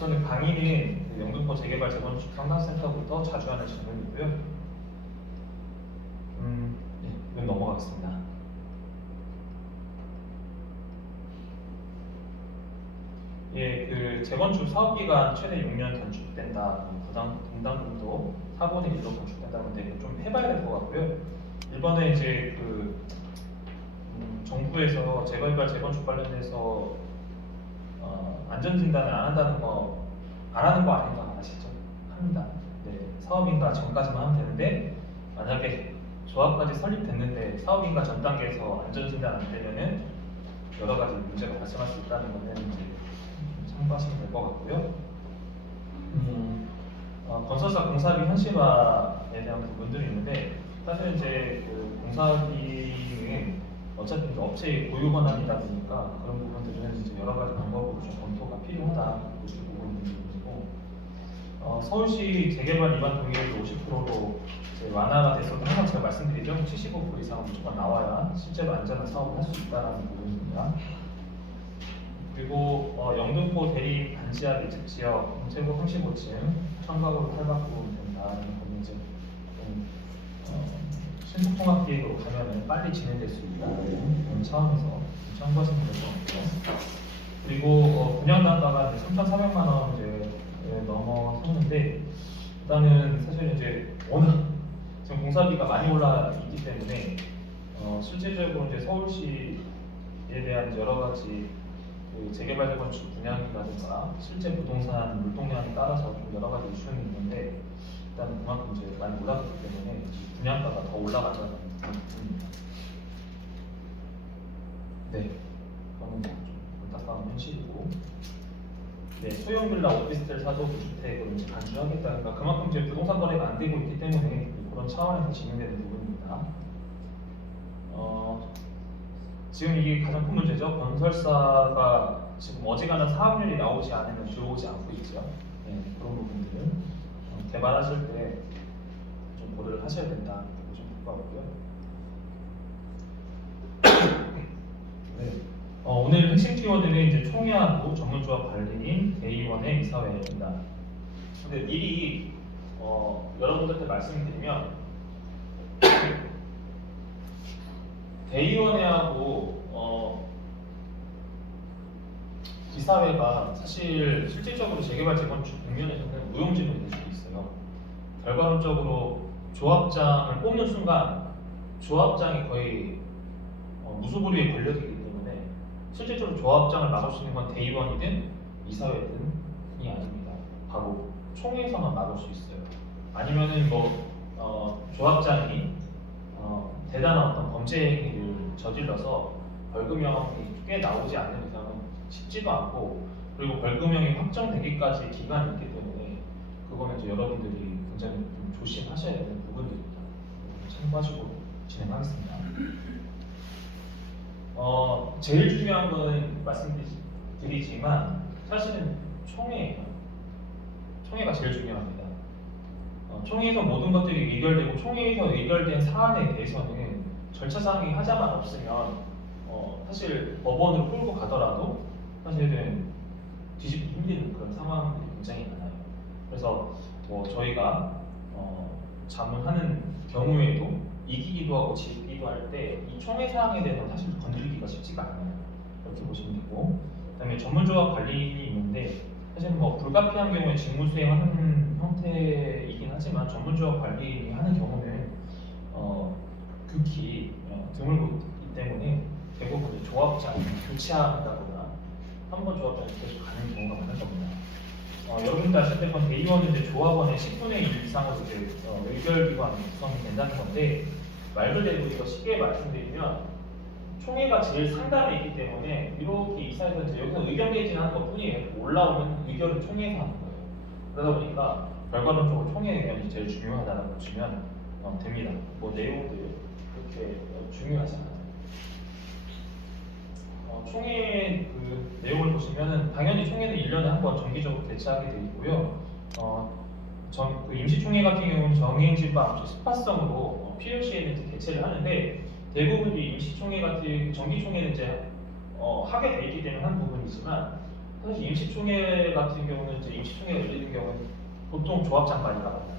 우선 강의는 그 영등포 재개발 재건축 상담센터부터 자주 하는 질문이고요. 네, 이건 넘어가겠습니다. 예, 그 재건축 사업기간 최대 6년 단축된다. 분담금도 4분의 1로 단축된다는데 좀 해봐야 될 것 같고요. 이번에 이제 그 정부에서 재개발 재건축 관련해서 안전진단을 안 한다는 거, 안 하는 거 아닌 거 아시죠? 합니다. 네, 사업인가 전까지만 하면 되는데 만약에 조합까지 설립됐는데 사업인가 전 단계에서 안전진단 안 되면은 여러 가지 문제가 발생할 수 있다는 거는 이제 참고하시면 될 것 같고요. 건설사 공사비 현실화에 대한 부분들이 있는데 사실 이제 그 공사비는 어차피 이제 업체의 고유 권한이다 보니까 그런 부분들은 이제 여러 가지 방법으로 좀 검토가 필요하다 이렇게 보고 있는 부분이고 서울시 재개발 위반 동의율 50%로 이제 완화가 됐어도 항상 제가 말씀드리죠 75% 이상은 무조건 나와야 실제로 안전한 사업을 할 수 있다는 부분입니다. 그리고 영등포 대리 반지하 밀집 지역 최고 35층 청각으로 탈바꿈 된다는 거는 이제 신속통합기획으로 가면은 빨리 진행될 수 있다는 그런 차원에서 참고하시면 될 것 같고요. 그리고 분양 단가가 3,400만 원 이제 넘어섰는데 일단은 사실 이제 워낙 지금 공사비가 많이 올라 있기 때문에 실질적으로 이제 서울시에 대한 여러 가지 그 재개발 재건축 분양이라든가 실제 부동산 물동량에 따라서 좀 여러 가지 이슈는 있는데 일단 그만큼 이제 많이 올랐기 때문에 분양가가 더 올라간다는 부분입니다. 네, 그거는 좀 안타까운 현실이고, 네, 소형 빌라 오피스텔 사도 주택으로 이제 간주하겠다니까 그만큼 이제 부동산 거래가 안 되고 있기 때문에 그런 차원에서 진행되는 부분입니다. 지금 이게 가장 큰 문제죠. 건설사가 지금 어지간한 사업률이 나오지 않으면 들어오지 않고 있죠. 네, 그런 부분들은 개발하실 때 좀 고려를 하셔야 된다는 부분 좀 볼것 같고요. 네. 오늘 핵심 키워드는 이제 총회하고 전문조합 관리인 대의원의 이사회입니다. 근데 미리 여러분들한테 말씀드리면 대의원회하고 이사회가 사실 실질적으로 재개발 재건축 국면에서는 무용지물이 될 수도 있어요. 결과론적으로 조합장을 뽑는 순간 조합장이 거의 무소불위의 권력이기 때문에 실질적으로 조합장을 막을 수 있는 건 대의원이든 이사회든이 아닙니다. 바로 총회에서만 막을 수 있어요. 아니면은 조합장이 대단한 어떤 범죄 행위를 저질러서 벌금형이 꽤 나오지 않는 이상은 쉽지도 않고 그리고 벌금형이 확정되기까지 기간이 있기 때문에 그거는 이제 여러분들이 굉장히 좀 조심하셔야 되는 부분들입니다. 참고하시고 진행하겠습니다. 제일 중요한 거는 말씀드리지만 사실은 총회예요. 총회가 제일 중요합니다. 총회에서 모든 것들이 의결되고 총회에서 의결된 사안에 대해서는 절차상의 하자만 없으면 사실 법원으로 끌고 가더라도 사실은 뒤집기 힘든 그런 상황들이 굉장히 많아요. 그래서 저희가 자문하는 경우에도 이기기도 하고 지기도 할 때 이 총회 사항에 대해서 사실 건드리기가 쉽지가 않아요. 이렇게 보시면 되고 그다음에 전문조합 관리인이 있는데 사실 불가피한 경우에 직무 수행하는 형태이긴 하지만 전문조합 관리인이 하는 경우는 극히 드물고 있기 때문에 대부분 조합장이 교체한다거나 한 번 조합장이 계속 가는 경우가 많은 겁니다. 여러분들 아시다시피 대의원은 이제 조합원의 10분의 1 이상으로 이제 의결기관이 구성이 된다는 건데 말 그대로 이거 쉽게 말씀드리면 총회가 제일 상단에 있기 때문에 이렇게 이사회에서 이제 여기서 의견 개진하는 것뿐이에요. 올라오는 의견은 총회에서 하는 거예요. 그러다 보니까 결과론적으로 총회 의견이 제일 중요하다고 보시면 됩니다. 내용들 그렇게 중요하지 않아요. 총회 그 내용을 보시면은 당연히 총회는 1년에 한 번 정기적으로 개최하게 되어 있고요. 그 임시총회 같은 경우는 정해진바 스파성으로 필요시에는 이제 개최를 하는데 대부분 이 임시총회 같은 정기총회는 이제 하게 돼 있기 때문에 한 부분이지만 사실 임시총회 같은 경우는 이제 임시총회가 열리는 경우는 보통 조합장 발의가 많아요.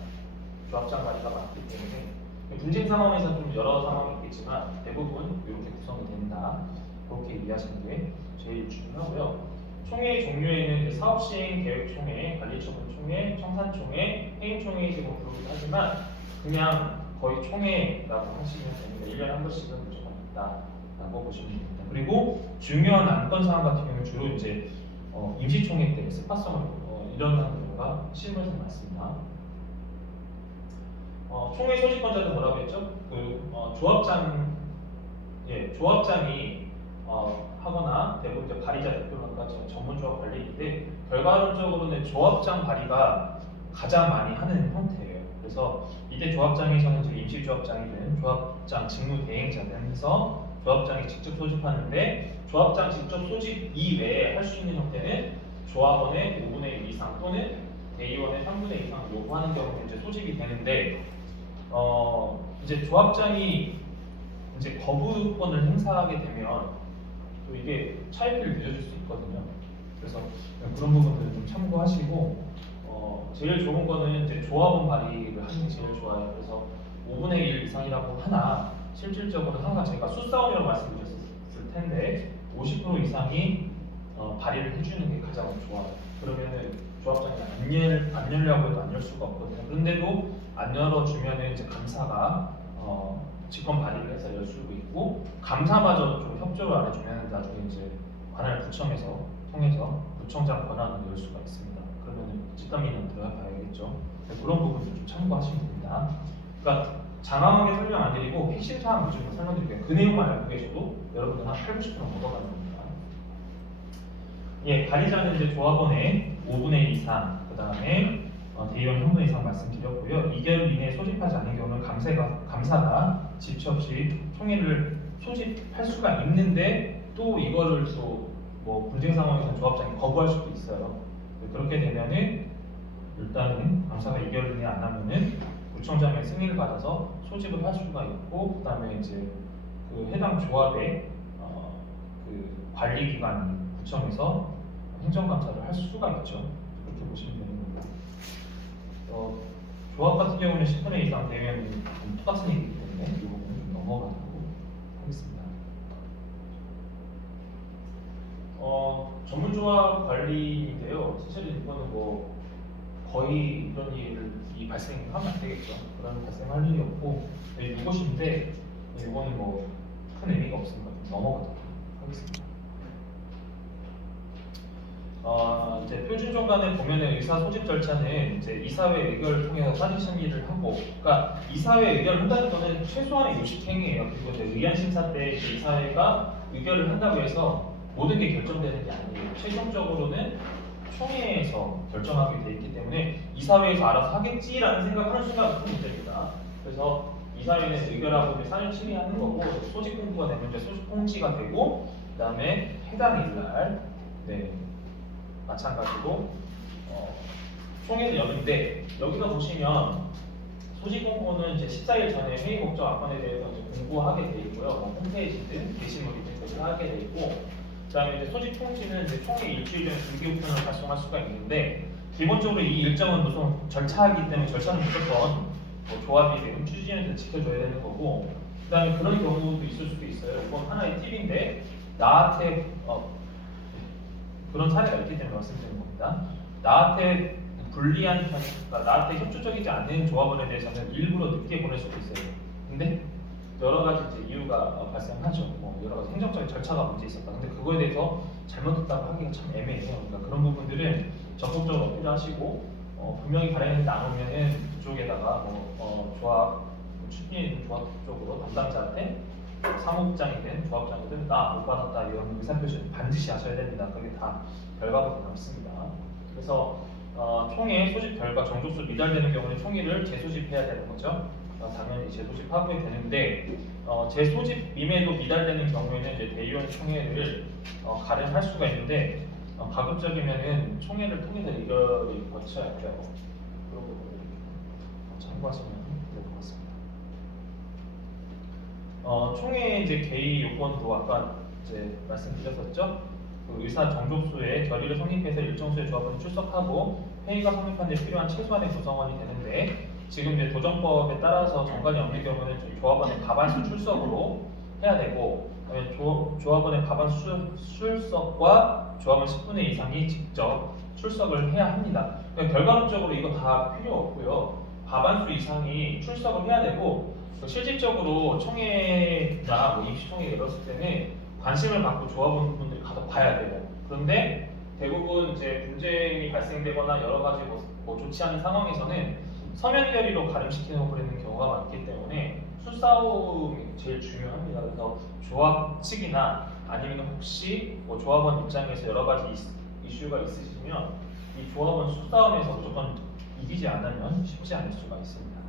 조합장 발의가 많기 때문에 분쟁 상황에서 좀 여러 상황이 있겠지만 대부분 이렇게 구성이 된다. 그렇게 이해하시는 게 제일 중요하고요. 총회 종류에는 이제 사업시행 계획총회, 관리처분총회, 청산총회, 해임총회 등을 부르기도 하지만 그냥 거의 총회라고 하시면 됩니다. 1년에 한 번씩은 무조건 있다라고 보시면 됩니다. 그리고 중요한 안건 사항 같은 경우는 주로 이제 임시총회 때 스파성을 일어나는 경우가 실무에서 많습니다. 총회 소집권자는 뭐라고 했죠? 조합장, 조합장이 하거나 대부분 이제 발의자 대표론가 전문조합 관리인데 결과론적으로는 조합장 발의가 가장 많이 하는 형태예요. 그래서 이때 조합장에서는 지금 임시조합장이든 조합장 직무 대행자든 해서 조합장이 직접 소집하는데 조합장 직접 소집 이외에 할 수 있는 형태는 조합원의 5분의 1 이상 또는 대의원의 3분의 2 이상 요구하는 경우는 이제 소집이 되는데 이제 조합장이 이제 거부권을 행사하게 되면 또 이게 차입비를 늦어질 수 있거든요. 그래서 그런 부분들 좀 참고하시고 제일 좋은 거는 이제 조합원 발의를 하는 게 제일 좋아요. 그래서 5분의 1 이상이라고 하나 실질적으로 항상 제가 수싸움이라고 말씀드렸을 텐데 50% 이상이 발의를 해주는 게 가장 좋아요. 그러면은 조합장이 안 열려고 해도 안 열 수가 없거든요. 그런데도 안 열어주면은 이제 감사가 직권 발의를 해서 열 수도 있고 감사마저 좀 협조를 안 해주면 나중에 이제 관할 구청에서 통해서 구청장 권한으로 열 수가 있습니다. 그러면은 집단민원 들어가야겠죠. 그런 부분도 좀 참고하시면 됩니다. 그러니까 장황하게 설명 안 드리고 핵심 사항 위주로 설명드릴게요. 그 내용만 알고 계셔도 여러분들 한 8, 90% 넘어가는 겁니다. 발의자는 이제 조합원의 5분의 1 이상, 그 다음에 대의원 3분의 1 이상 말씀드렸고요. 이결 이내 소집하지 않은 경우는 감사가 지체 없이 총회를 소집할 수가 있는데 또 이거를 또 뭐 분쟁 상황에서 조합장이 거부할 수도 있어요. 그렇게 되면은 일단은 감사가 이결 이내 안 하면은 구청장의 승인을 받아서 소집을 할 수가 있고, 그 다음에 이제 그 해당 조합의 그 관리기관이 구청에서 행정감사를 할 수가 있죠. 그렇게 보시면 되는 겁니다. 조합 같은 경우는 10분의 이상 되면 똑같은 얘기이기 때문에 이 부분은 좀 넘어가도록 하겠습니다. 전문조합 관리인데요. 사실은 이거는 뭐 거의 이런 일이 발생하면 안 되겠죠. 그런 발생할 일이 없고 이것인데 이거는 뭐 큰 의미가 없으니까 넘어가도록 하겠습니다. 이제 표준정관에 보면은 의사 소집 절차는 이제 이사회 의결을 통해서 사전 심의를 하고, 그러니까 이사회 의결을 한다는 거는 최소한의 요식행위예요. 그리고 이제 의안 심사 때 이제 이사회가 의결을 한다고 해서 모든 게 결정되는 게 아니에요. 최종적으로는 총회에서 결정하게 돼 있기 때문에 이사회에서 알아서 하겠지라는 생각하는 순간 큰 문제입니다. 그래서 이사회는 의결하고 이제 사전 심의하는 거고 소집 공고가 되면 이제 소집 통지가 되고 그다음에 해당 일날 마찬가지로 총회를 여는데 여기서 보시면 소집 공고는 이제 14일 전에 회의 목적 안건에 대해서 이제 공고하게 돼 있고요. 뭐 홈페이지든 게시물이든 그렇게 하게 돼 있고, 그다음에 이제 소집 통지는 이제 총회 일주일 전에 등기 우편으로 발송할 수가 있는데 기본적으로 이 일정은 무슨 절차이기 때문에 절차는 무조건 뭐 조합이 되는 취지에는 지켜줘야 되는 거고, 그다음에 그런 경우도 있을 수도 있어요. 이건 하나의 팁인데 나한테 그런 사례가 있기 때문에 말씀드리는 겁니다. 나한테 불리한 그러니까 나한테 협조적이지 않는 조합원에 대해서는 일부러 늦게 보낼 수도 있어요. 근데 여러 가지 이제 이유가 발생하죠. 뭐 여러 가지 행정적인 절차가 문제 있었다. 근데 그거에 대해서 잘못했다고 하기가 참 애매해요. 그러니까 그런 부분들은 적극적으로 어필하시고 분명히 발행을 나누면은 그쪽에다가 조합 추진에 있는 조합 쪽으로 담당자한테 사무국장이든 조합장이든 나 못 받았다 이런 의사표시를 반드시 하셔야 됩니다. 그게 다 결과부터 남습니다. 그래서 총회 소집 결과 정족수 미달되는 경우는 총회를 재소집해야 되는 거죠. 당연히 재소집하게 되는데 재소집임에도 미달되는 경우에는 이제 대의원 총회를 가름할 수가 있는데 가급적이면은 총회를 통해서 의결을 거쳐야 돼요. 그런 부분을 참고하시면 될 것 같습니다. 총회 이제 개의 요건도 아까 이제 말씀드렸었죠. 그 의사 정족수의 결의를 성립해서 일정 수의 조합원이 출석하고 회의가 성립하는 데 필요한 최소한의 구성원이 되는데 지금 이제 도정법에 따라서 정관이 없는 경우는 조합원의 과반수 출석으로 해야 되고 그다음에 조합원의 과반수 출석과 조합원 10분의 이상이 직접 출석을 해야 합니다. 그러니까 결과론적으로 이거 다 필요 없고요. 과반수 이상이 출석을 해야 되고 실질적으로 총회나 뭐 임시총회가 열었을 때는 관심을 갖고 조합원분들이 가서 봐야 돼요. 그런데 대부분 이제 분쟁이 발생되거나 여러 가지 뭐 좋지 않은 상황에서는 서면 결의로 가름시키는 버리는 경우가 많기 때문에 수싸움이 제일 중요합니다. 그래서 조합 측이나 아니면 혹시 뭐 조합원 입장에서 여러 가지 이슈가 있으시면 이 조합원 수싸움에서 무조건 이기지 않으면 쉽지 않을 수가 있습니다.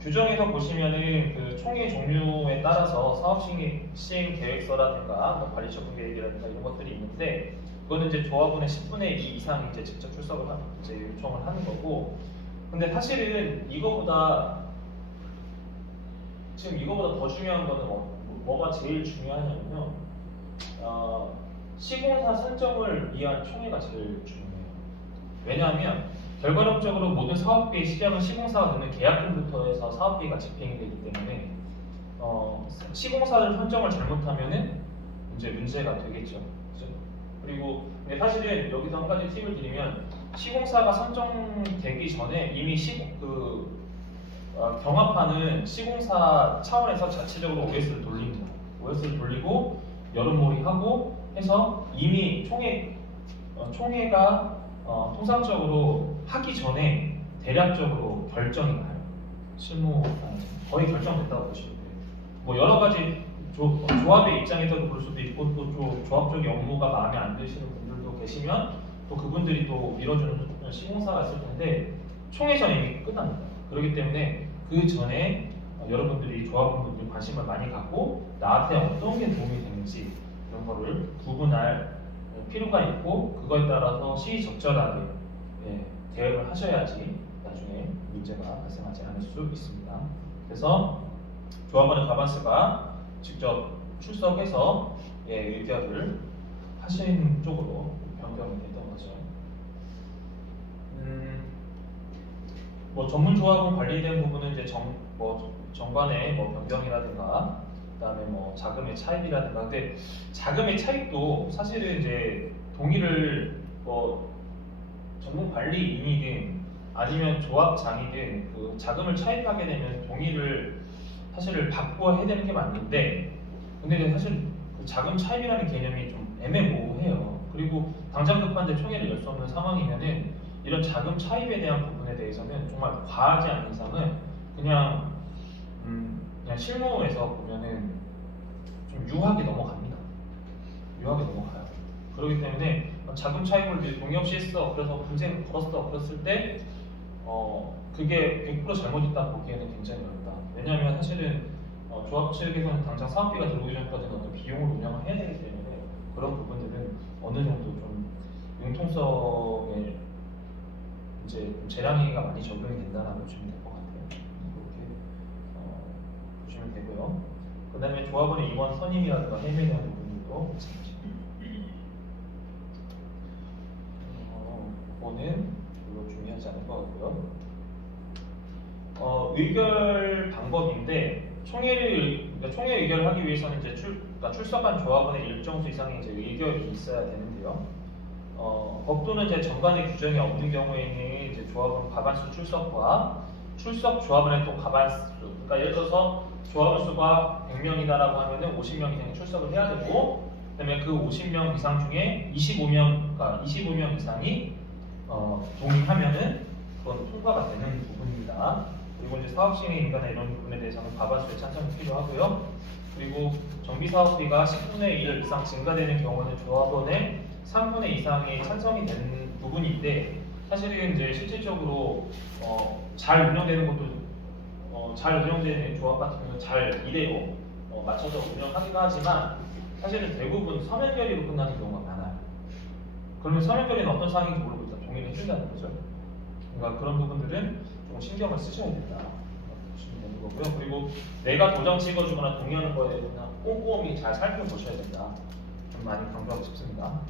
규정에서 보시면은 그 총회 종류에 따라서 사업 시행 계획서라든가 뭐 관리처분 계획이라든가 이런 것들이 있는데 그거는 이제 조합원의 10분의 2 이상이 이제 직접 출석을 이제 요청을 하는 거고 근데 사실은 지금 이거보다 더 중요한 거는 뭐가 제일 중요하냐면요. 시공사 선정을 위한 총회가 제일 중요해요. 왜냐하면 결과론적으로 모든 사업비의 시작은 시공사가 넣는 계약금부터 해서 사업비가 집행이 되기 때문에 시공사를 선정을 잘못하면은 이제 문제가 되겠죠. 그죠? 그리고 근데 사실은 여기서 한 가지 팁을 드리면 시공사가 선정되기 전에 이미 경합하는 시공사 차원에서 자체적으로 OS를 돌립니다. OS를 돌리고 여론몰이하고 해서 이미 총회가 통상적으로 하기 전에 대략적으로 결정이 나요. 실무 거의 결정됐다고 보시면 돼요. 뭐 여러 가지 조합의 입장에서도 볼 수도 있고 또 조합 쪽의 업무가 마음에 안 드시는 분들도 계시면 또 그분들이 또 밀어주는 시공사가 있을 텐데 총회전 이미 끝납니다. 그렇기 때문에 그 전에 여러분들이 조합원분들이 관심을 많이 갖고 나한테 어떤 게 도움이 되는지 이런 거를 구분할 필요가 있고 그거에 따라서 시의적절하게 대응을 하셔야지 나중에 문제가 발생하지 않을 수 있습니다. 그래서 조합원의 과반수가 직접 출석해서 의결을 하시는 쪽으로 변경이 됐던 거죠. 뭐 전문 조합원 관리된 부분은 이제 정관의 뭐 변경이라든가 그다음에 뭐 자금의 차입이라든가 근데 자금의 차입도 사실은 이제 동의를 뭐 전문 관리인이든 아니면 조합장이든 그 자금을 차입하게 되면 동의를 사실 받고 해야 되는 게 맞는데 근데 사실 그 자금 차입이라는 개념이 좀 애매모호해요. 그리고 당장 급한데 총회를 열 수 없는 상황이면은 이런 자금 차입에 대한 부분에 대해서는 정말 과하지 않은 이상은 그냥 실무에서 보면은 좀 유하게 넘어갑니다. 유하게 넘어가요. 그렇기 때문에 자금 차입을 동의 없이 했어. 그래서 분쟁을 걸었어. 그랬을 때 그게 100% 잘못했다 보기에는 굉장히 어렵다. 왜냐하면 사실은 조합 측에서는 당장 사업비가 들어오기 전까지는 어떤 비용을 운영을 해야 되기 때문에 그런 부분들은 어느 정도 좀 융통성에 이제 재량의가 많이 적용이 된다라고 보시면 될 것 같아요. 그렇게 보시면 되고요. 그 다음에 조합원의 임원 선임이라든가 해임에 대한 부분도 그거는 별로 중요하지 않을 것 같고요. 의결 방법인데 총회 의결을 하기 위해서는 이제 그러니까 출석한 조합원의 일정 수 이상의 이제 의결이 있어야 되는데요. 법도는 이제 정관의 규정이 없는 경우에는 이제 조합원 과반수 출석과 출석 조합원의 또 과반수 그러니까 예를 들어서 조합원 수가 100명이다라고 하면은 50명 이상이 출석을 해야 되고 그다음에 그 50명 이상 중에 25명 이상이 동의하면은 그건 통과가 되는 부분입니다. 그리고 이제 사업 시행 인가나 이런 부분에 대해서는 과반수의 찬성이 필요하고요. 그리고 정비 사업비가 10분의 1 이상 증가되는 경우는 조합원의 3분의 2 이상이 찬성이 되는 부분인데 사실은 이제 실질적으로 잘 운영되는 것도 잘 운영되는 조합 같은 경우는 잘 이대로 맞춰서 운영하기도 하지만 사실은 대부분 서면 결의로 끝나는 경우가 많아요. 그러면 서면 결의는 어떤 사항인지 모르고 일단 동의를 해준다는 거죠. 그러니까 그런 부분들은 좀 신경을 쓰셔야 된다 보시면 되는 거고요. 그리고 내가 도장 찍어주거나 동의하는 거에 꼼꼼히 잘 살펴보셔야 된다. 좀 많이 강조하고 싶습니다.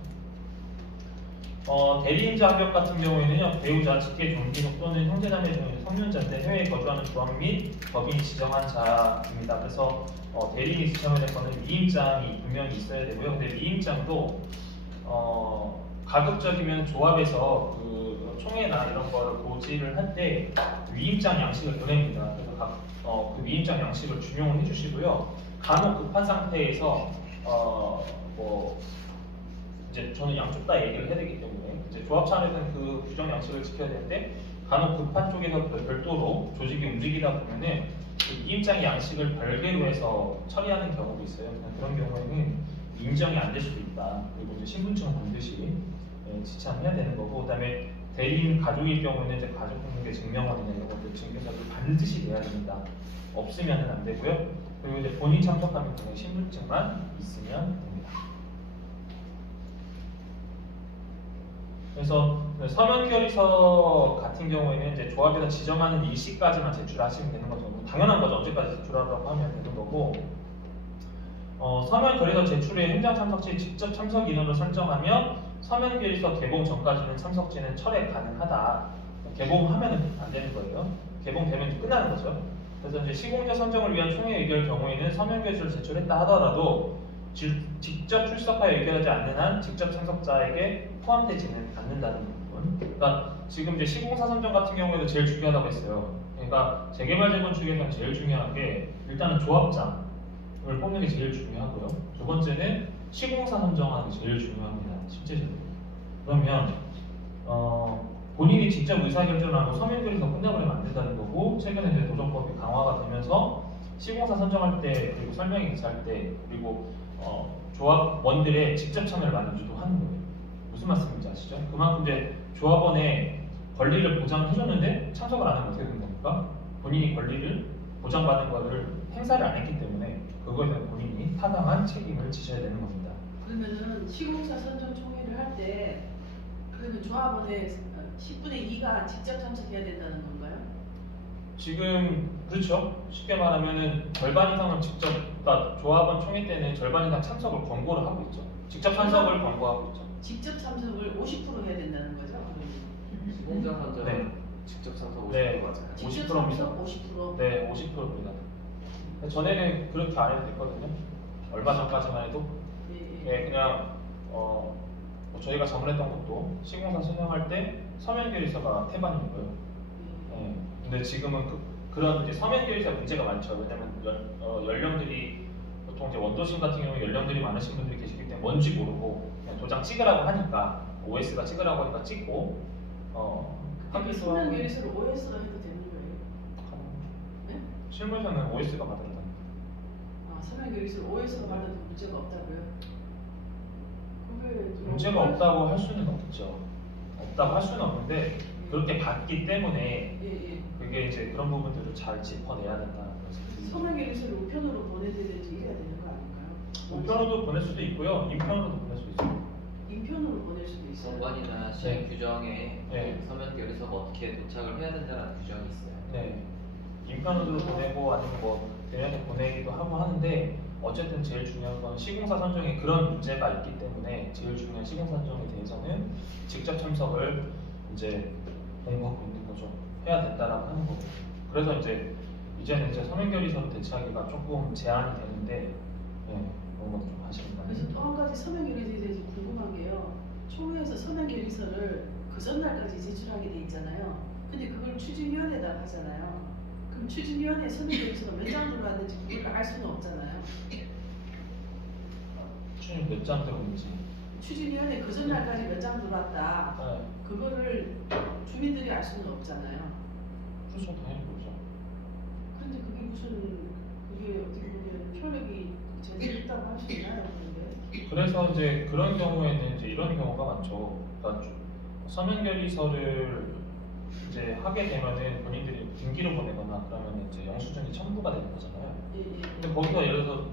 대리인 자격 같은 경우에는요, 배우자, 직계 종기속 또는 형제자매 중에 성년자인데 해외에 거주하는 조합 및 법인이 지정한 자입니다. 그래서 대리인이 지정해야 될 거는 위임장이 분명히 있어야 되고요. 근데 위임장도 가급적이면 조합에서 그 총회나 이런 거를 고지를 할 때 위임장 양식을 보냅니다. 그래서 그 위임장 양식을 준용을 해주시고요. 간혹 급한 상태에서 뭐 이제 저는 양쪽 다 얘기를 해야 되기 때문에 이제 조합 차원에서는 그 규정 양식을 지켜야 되는데 간혹 급한 쪽에서 별도로 조직이 움직이다 보면은 그 위임장 양식을 별개로 해서 처리하는 경우도 있어요. 그런 경우에는 인정이 안 될 수도 있다. 그리고 이제 신분증은 반드시 지참해야 되는 거고, 그다음에 대리인 가족일 경우에는 이제 가족관계 증명원이나 이런 것들 증명서를 반드시 내야 됩니다. 없으면은 안 되고요. 그리고 이제 본인 참석하는 경우에 신분증만 있으면 됩니다. 그래서 서면 결의서 같은 경우에는 이제 조합에서 지정하는 일시까지만 제출하시면 되는 거죠. 당연한 거죠. 언제까지 제출하라고 하면 되는 거고. 서면 결의서 제출에 현장 참석지 직접 참석 인원을 설정하면 서면 결의서 개봉 전까지는 참석지는 철회 가능하다. 개봉하면은 안 되는 거예요. 개봉되면 이제 끝나는 거죠. 그래서 이제 시공자 선정을 위한 총회 의결 경우에는 서면 결의서를 제출했다 하더라도 직접 출석하여 의결하지 않는 한 직접 참석자에게 포함되지는 않는다는 부분. 그러니까 지금 이제 시공사 선정 같은 경우에도 제일 중요하다고 했어요. 그러니까 재개발 재건축에서는 제일 중요한 게 일단은 조합장을 뽑는 게 제일 중요하고요. 두 번째는 시공사 선정하는 게 제일 중요합니다. 실제적으로. 그러면 본인이 직접 의사결정을 하고 서면결의서 끝내버리면 안 된다는 거고, 최근에 이제 도정법이 강화가 되면서 시공사 선정할 때 그리고 설명회 기사할 때 그리고 조합원들의 직접 참여를 많이 유도하는 거예요. 무슨 말씀인지 아시죠? 그만큼 이제 조합원의 권리를 보장해줬는데 참석을 안 하면 어떻게 된답니까? 본인이 권리를 보장받은 거를 행사를 안 했기 때문에 그거에 대한 본인이 타당한 책임을 지셔야 되는 겁니다. 그러면은 시공사 선정 총회를 할 때 그러면 조합원의 10분의 2가 직접 참석해야 된다는 건가요? 지금 그렇죠. 쉽게 말하면은 절반 이상은 직접, 그러니까 조합원 총회 때는 절반 이상 참석을 권고를 하고 있죠. 직접 참석을 권고하고 있죠. 직접 참석을 50% 해야 된다는 거죠? 시공자 선정 네. 직접 참석 50% 네. 맞아요. 직접 50%입니다. 참석 50%. 네, 50%입니다. 전에는 그렇게 안 해도 됐거든요. 얼마 전까지만 해도 네, 그냥 뭐 저희가 자문했던 것도 시공사 선정할 때 서면 결의서가 태반이고요. 네. 근데 지금은 그런 이제 서면 결의서 문제가 많죠. 왜냐면 연령들이 보통 이제 원도심 같은 경우 연령들이 많으신 분들이 계시기 때문에 뭔지 모르고 그냥 도장 찍으라고 하니까 OS가 찍으라고 하니까 찍고 그럼 서면 결의서를 OS로 해도 되는 거예요? 네? 실무에서는 OS가 받는다. 아, 서면 결의서를 OS로 받아도 문제가 없다고요? 그게 좀 문제가 없다고 할 수는 없죠. 없다고 할 수는 없는데 그렇게 받기 때문에 예. 그게 이제 그런 부분들을 잘 짚어내야 된다는 거죠. 서면 결의서를 우편으로 보내드리든지 이래야 되는 거 아닌가요? 우편으로도 보낼 수도 있고요, 인편으로도 보낼 수 있어요. 인편으로 보낼 수도 있어요. 정관이나 시행 네. 규정에 네. 서면 결의서가 어떻게 도착을 해야 된다는 규정이 있어요. 네, 인편으로 보내고 아니면 뭐 대면에 보내기도 하고 하는데 어쨌든 제일 중요한 건 시공사 선정에 그런 문제가 있기 때문에 제일 중요한 시공사 선정에 대해서는 직접 참석을 이제 공부하고 있는 거죠. 해야 된다라고 하는 거고. 그래서 이제는 이제 서면 결의서로 대체하기가 조금 제한이 되는데 그런 것도 좀 하시는 거예요. 그래서 또 한 가지 서면 결의서에 대해서 궁금한 게요. 총회에서 서면 결의서를 그 전날까지 제출하게 돼 있잖아요. 근데 그걸 추진위원회에다가 하잖아요. 그럼 추진위원회 서면 결의서가 몇 장 들어왔는지 그걸 알 수는 없잖아요. 추진 몇 장 들어있는지. 추진위원회 그 전날까지 몇 장 들어왔다. 네, 그거를 주민들이 알 수는 없잖아요. 그렇죠, 당연히 그렇죠. 그런데 그게 어떻게 보면 효력이 제대로 있다고 할 수 있나요? 그런데 그래서 이제 그런 경우에는 이제 이런 경우가 많죠. 그러니까 서면 결의서를 이제 하게 되면은 본인들이 등기를 보내거나 그러면 이제 영수증이 첨부가 되는 거잖아요. 예. 근데 거기서 예를 들어서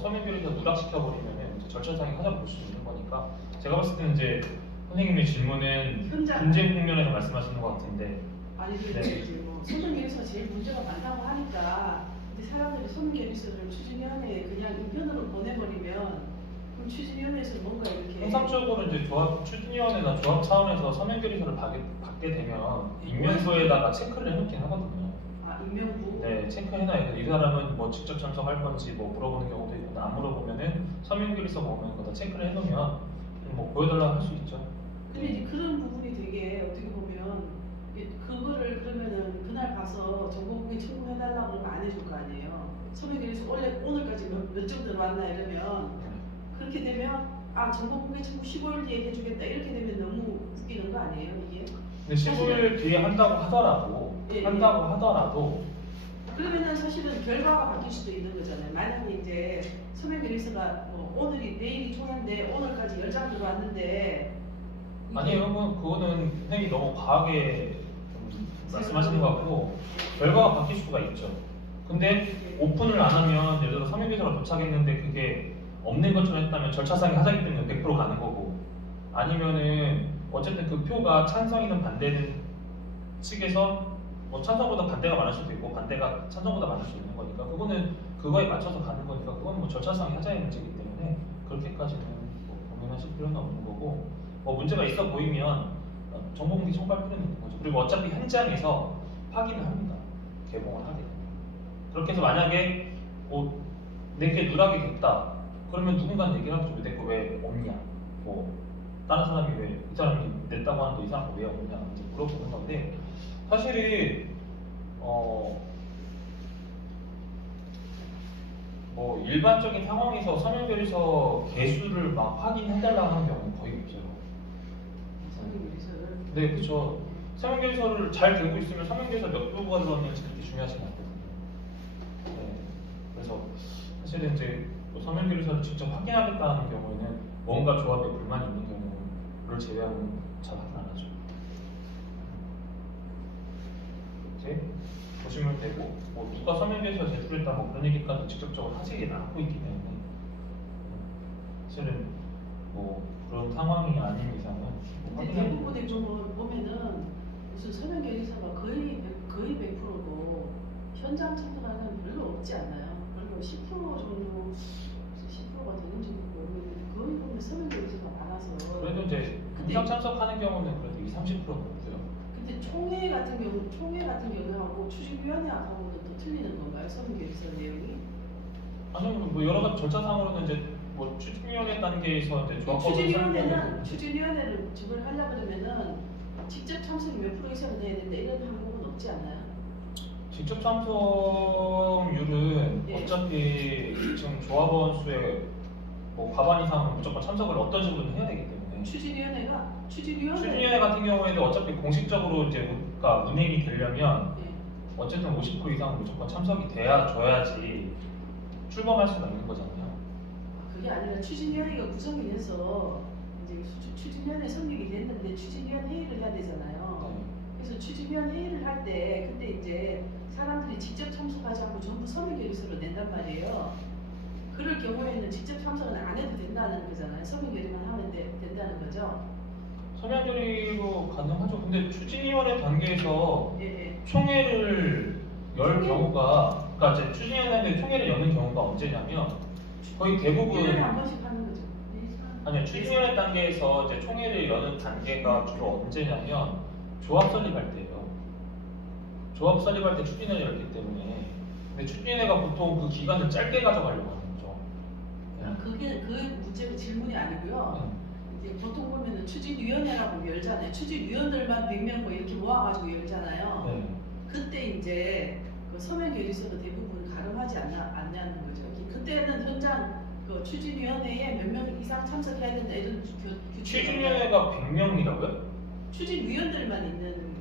서면 결의서 누락시켜 버리면은 이제 절차상에 하자 볼 수 있는 거니까 제가 봤을 때는 이제 선생님의 질문은 현장. 분쟁 국면에서 말씀하시는 것 같은데. 아니 네. 그렇지 이제 뭐 서면 결의서 제일 문제가 많다고 하니까 근데 사람들이 서명결의서를 추진위원회에 그냥 인편으로 보내버리면 그럼 추진위원회에서 뭔가 이렇게 통상적으로 이제 조합 추진위원회나 조합 차원에서 서명결의서를 받게 되면 임명서에다가 체크를 해놓긴 하거든요. 아 임명부 네, 체크해놔야 돼. 이 사람은 뭐 직접 참석할 건지 뭐 물어보는 경우도 있고, 안 물어보면은 서명결의서 보면 그거 다 체크를 해놓으면 뭐 보여달라고 할 수 있죠. 근데 이제 그런 부분이 되게 어떻게 보면 그거를 그러면은 그날 가서 정보국에 청구해달라고 그러면 안 해줄 거 아니에요. 서명결의서 원래 오늘까지 몇 점 들어왔나 이러면 그렇게 되면 아 정보국에 청구 15일 뒤에 해주겠다 이렇게 되면 너무 웃기는 거 아니에요 이게? 근데 15일 뒤에 한다고 하더라도 예, 그러면은 사실은 결과가 바뀔 수도 있는 거잖아요. 만약에 이제 서명결의서가 뭐 오늘이 내일이 총회인데 오늘까지 10장 들어왔는데 이게 아니에요. 그거는 선생님이 너무 과하게 좀 말씀하시는 것 같고, 결과가 바뀔 수가 있죠. 근데 오픈을 안 하면 예를 들어 서명결의서가 도착했는데 그게 없는 것처럼 했다면 절차상의 하자기 때문에 100% 가는 거고, 아니면은 어쨌든 그 표가 찬성이든 반대는 측에서 뭐 찬성보다 반대가 많을 수도 있고 반대가 찬성보다 많을 수 있는 거니까 그거는 그거에 맞춰서 가는 거니까 그건 뭐 절차상의 하자의 문제이기 때문에 그렇게까지는 뭐 고민하실 필요는 없는 거고, 뭐 문제가 있어 보이면 정보공개 청구할 필요는 있는 거죠. 그리고 어차피 현장에서 확인을 합니다. 개봉을 하게 됩니다. 그렇게 해서 만약에 뭐 내게 누락이 됐다 그러면 누군가는 얘기를 하죠. 내 거 왜 없냐, 뭐 다른 사람이 왜 이 사람이 냈다고 하는데 이 사람 거 왜 없냐 이제 물어보는 건데, 사실은 뭐 일반적인 상황에서 서명결의서 개수를 막 확인해달라고 하는 경우는 거의 없어요. 서명결의서를 네, 그렇죠. 서명결의서를 잘 되고 있으면 서명결의서 몇 부가 들어왔는지 그렇게 중요하지 않거든요. 네, 그래서 사실은 이제 뭐 서명결의서를 직접 확인하겠다는 경우에는 뭔가 조합에 불만이 있는 경우를 제외하고는 잘 확인 안 하죠. 이렇게 보시면 되고, 뭐 누가 서명결의서 제출했다 뭐 그런 얘기까지 직접적으로 하지 않고 있기 때문에 사실은 뭐 그런 상황이 아닌 이상은 뭐 근데 확인하는 대부분의 거죠. 경우 보면은 무슨 서명결의서가 거의 100%고 현장 참석하는 사람 별로 없지 않나요? 별로 10% 정도 10%가 되는지 모르겠는데 거의 보면 서명결의서가 많아서 그래도 이제 현장 참석하는 경우는 그래도 20-30%는 높고요. 근데 총회 같은 경우하고 추진위원회하고는 또 틀리는 건가요? 서명결의서 내용이? 아니면 뭐 여러 가지 절차상으로는 이제 뭐 추진위원회 단계에서 이제 조합법을 추진위원회를 저걸 하려고 그러면은 직접 참석이 몇 프로 이상은 돼야 되는데 이런 항목은 없지 않나요? 직접 참석률은 예. 어차피 지금 조합원 수의 뭐 과반 이상은 무조건 참석을 어떤 식으로든 해야 되기 때문에 추진위원회 같은 경우에도 어차피 공식적으로 이제 그러니까 운행이 되려면 예. 어쨌든 50% 이상은 무조건 참석이 줘야지 출범할 수가 있는 거잖아요. 그게 아니라 추진위원회가 구성이 돼서 이제 추진위원회 성립이 됐는데 추진위원 회의를 해야 되잖아요. 네. 그래서 추진위원 회의를 할 때 그때 이제 사람들이 직접 참석하지 않고 전부 서명결의서로 낸단 말이에요. 그럴 경우에는 직접 참석은 안 해도 된다는 거잖아요. 서명결의만 하면 된다는 거죠. 서명결의로 가능하죠. 근데 추진위원회 단계에서 예, 예. 총회를 열 총회? 경우가, 그러니까 이제 추진위원회 총회를 여는 경우가 언제냐면 거의 대부분 1년에 한 번씩 하는 거죠. 아니요, 추진위원회 단계에서 이제 총회를 여는 단계가 주로 언제냐면 조합 설립할 때예요. 조합 설립할 때 추진위원회 열기 때문에. 근데 추진위원회가 보통 그 기간을 짧게 가져가려고 하는 거죠. 그게 그 문제가 질문이 아니고요. 이제 보통 보면은 추진위원회라고 열잖아요. 추진위원들만 100명 뭐 이렇게 모아가지고 열잖아요. 네. 그때 이제 그 서명결의서도 대부분 가름하지 않냐는 거죠. 그때는 현장 그 추진위원회에 몇 명 이상 참석해야 된다 이런 규칙이 추진위원회가 100명이라고요? 추진위원들만 있는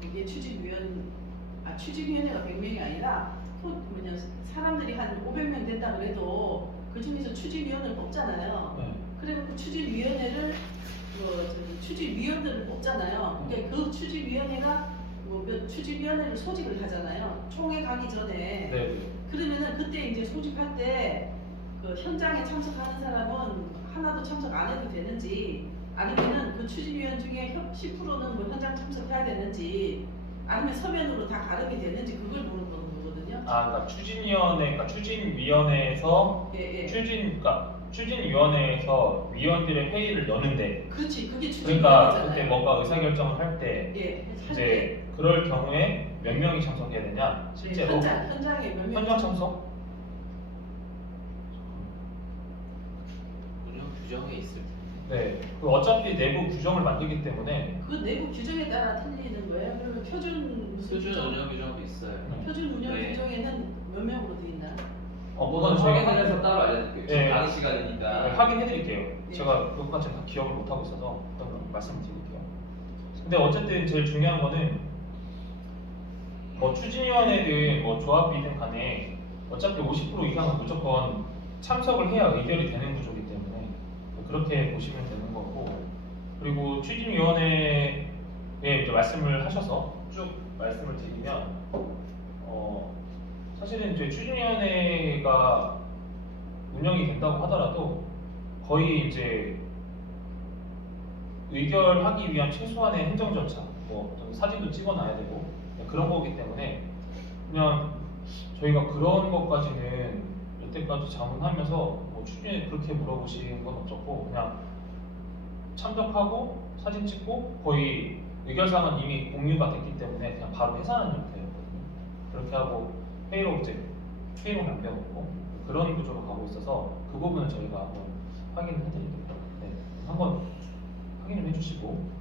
그게 추진위원회가 100명이 아니라 사람들이 한 500명 된다 그래도 그 중에서 추진위원을 뽑잖아요. 네. 그리고 그 추진위원회를 추진위원들을 뽑잖아요. 그러니까 그 추진위원회가 추진위원회를 소집을 하잖아요. 총회 가기 전에. 네. 그러면은 그때 이제 소집할 때 그 현장에 참석하는 사람은 하나도 참석 안 해도 되는지, 아니면은 그 추진위원 중에 10%는 뭐 현장 참석해야 되는지, 아니면 서면으로 다 가름이 되는지 그걸 물어보는 거거든요. 거거든요. 그러니까 추진위원회에서 예, 예. 추진위원회에서 위원들의 회의를 여는데, 그렇지, 그게 그러니까 추진위원회잖아요. 그때 뭔가 의사결정을 할 때 예, 이제 그럴 경우에 몇 명이 참석해야 되냐? 실제로 현장에 몇 명. 현장 참석? 운영 규정에 있을 텐데. 네. 그 어차피 내부 규정을 만들기 때문에 그 내부 규정에 따라 틀리는 거예요. 그러면 표준 무슨 표준 규정? 운영 규정도 있어요. 표준 운영 네. 규정에는 몇 명으로 돼 있나? 그건 확인을 해서 따로 알려드릴게요. 지금 네. 강의 시간이니까. 네, 확인해드릴게요. 예. 제가 그것까지 다 기억을 못 하고 있어서 그건 말씀을 드릴게요. 근데 어쨌든 제일 중요한 거는 뭐 추진위원회든 뭐 조합이든 간에 어차피 50% 이상은 무조건 참석을 해야 의결이 되는 구조이기 때문에 그렇게 보시면 되는 거고, 그리고 추진위원회에 이제 말씀을 하셔서 쭉 말씀을 드리면 사실은 이제 추진위원회가 운영이 된다고 하더라도 거의 이제 의결하기 위한 최소한의 행정 절차, 뭐 어떤 사진도 찍어놔야 되고 그런 거기 때문에 그냥 저희가 그런 것까지는 여태까지 자문하면서 뭐 추진에 그렇게 물어보신 건 없었고, 그냥 참석하고 사진 찍고 거의 의결사항은 이미 공유가 됐기 때문에 그냥 바로 해산하는 형태였거든요. 그렇게 하고 회의로 남겨놓고 그런 구조로 가고 있어서 그 부분은 저희가 한번 확인을 해드릴게요. 네, 한번 확인을 해주시고,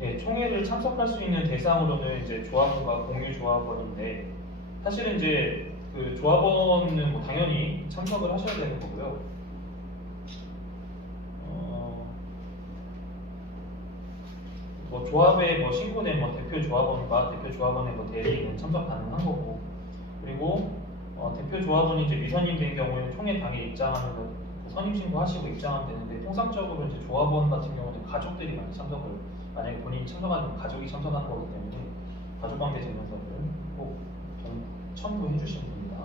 네, 총회를 참석할 수 있는 대상으로는 이제 조합원과 공유 조합원인데, 사실은 이제 그 조합원은 뭐 당연히 참석을 하셔야 되는 거고요. 뭐 조합에 뭐 신고된 뭐 대표 조합원과 대표 조합원의 뭐 대리인은 참석 가능한 거고, 그리고 대표 조합원이 이제 미선임 된 경우에는 총회 당일 입장하는 거 선임 신고하시고 입장하면 되는데, 통상적으로 이제 조합원 같은 경우는 가족들이 많이 참석을, 만약에 본인이 참석하는 가족이 참석하는 거기 때문에 가족관계 증명서를 꼭 첨부해 주시면 됩니다.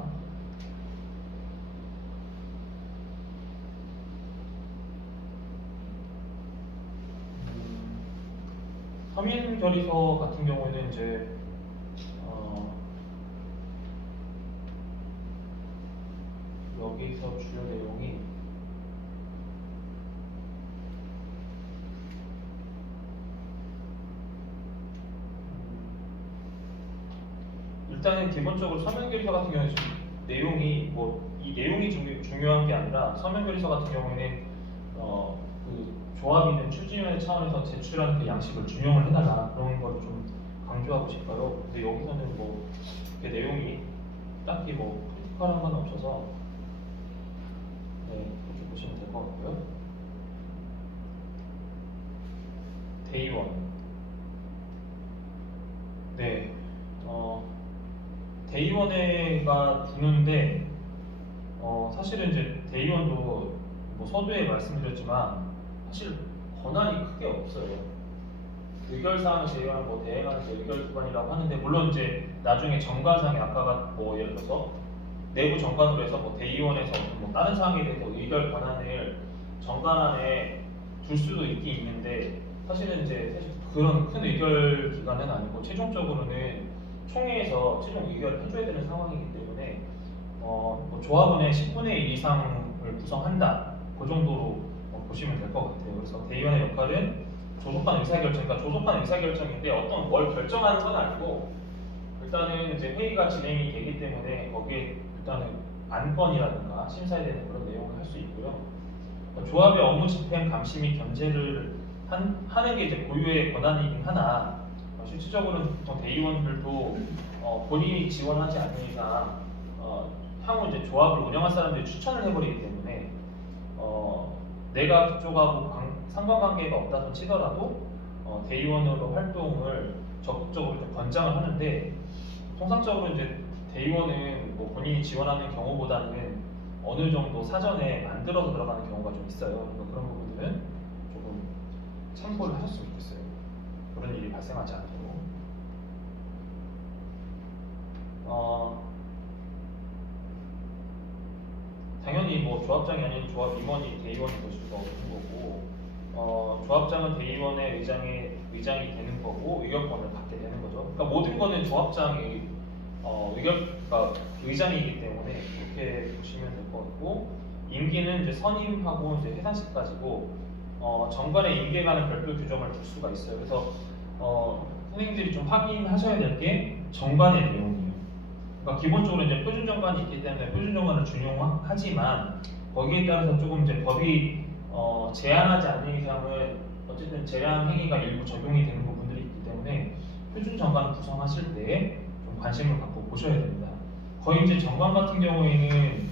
서민 결의서 같은 경우에는 이제 여기서 주요 내용이 일단은 기본적으로 서면 결의서 같은 경우는 좀 내용이 뭐 이 내용이 중요한 게 아니라, 서면 결의서 같은 경우에는 그 조합이든 추진위원회 차원에서 제출하는 그 양식을 준용을 해달라, 그런 걸 좀 강조하고 싶어요. 근데 여기서는 뭐 그 내용이 딱히 뭐 크리티컬한 건 없어서 네, 그렇게 보시면 될 것 같고요. 대의원, 네, 대의원회가 두는데 사실은 이제 대의원도 뭐 서두에 말씀드렸지만 사실 권한이 크게 없어요. 의결사항을 제외한 뭐 대행하는 게 의결기관이라고 하는데, 물론 이제 나중에 정관상에 아까가 뭐 예를 들어서 내부 정관으로 해서 뭐 대의원에서 뭐 다른 사항에 대해서 의결 권한을 정관안에 둘 수도 있긴 있는데, 사실은 이제 사실 그런 큰 의결 기관은 아니고 최종적으로는 총회에서 최종 의결을 해줘야 되는 상황이기 때문에 뭐 조합원의 10분의 1 이상을 구성한다, 그 정도로 보시면 될 것 같아요. 그래서 대의원의 역할은 조속한 의사결정, 그러니까 조속한 의사결정인데 어떤 뭘 결정하는 건 아니고, 일단은 이제 회의가 진행이 되기 때문에 거기에 일단은 안건이라든가 심사해야 되는 그런 내용을 할 수 있고요. 조합의 업무 집행, 감시 및 견제를 하는 게 이제 고유의 권한이긴 하나, 실질적으로는 보통 대의원들도 본인이 지원하지 않는 이상 향후 이제 조합을 운영할 사람들이 추천을 해버리기 때문에 내가 그쪽하고 상관관계가 없다고 치더라도 대의원으로 활동을 적극적으로 좀 권장을 하는데, 통상적으로 이제 대의원은 뭐 본인이 지원하는 경우보다는 어느 정도 사전에 만들어서 들어가는 경우가 좀 있어요. 그러니까 그런 부분들은 조금 참고를 하셨으면 좋겠어요. 그런 일이 발생하지 않도록. 당연히 뭐 조합장이 아닌 조합 임원이 대의원이 될 수가 없는 거고, 조합장은 대의원의 의장이 되는 거고 의결권을 갖게 되는 거죠. 그러니까 모든 거는 조합장이 그러니까 의장이기 때문에 그렇게 보시면 될 것 같고 임기는 이제 선임하고 이제 해산시까지고 정관의 임기에관한 별도 규정을 둘 수가 있어요. 그래서 선생님들이 좀 확인하셔야 될 게 정관의 내용이에요. 그러니까 기본적으로 이제 표준 정관이 있기 때문에 표준 정관을 준용하지만 거기에 따라서 조금 이제 법이 제한하지 않는 이상은 어쨌든 제한 행위가 일부 적용이 되는 부분들이 있기 때문에 표준 정관 구성하실 때 좀 관심을 갖고 보셔야 됩니다. 거의 이제 정관 같은 경우에는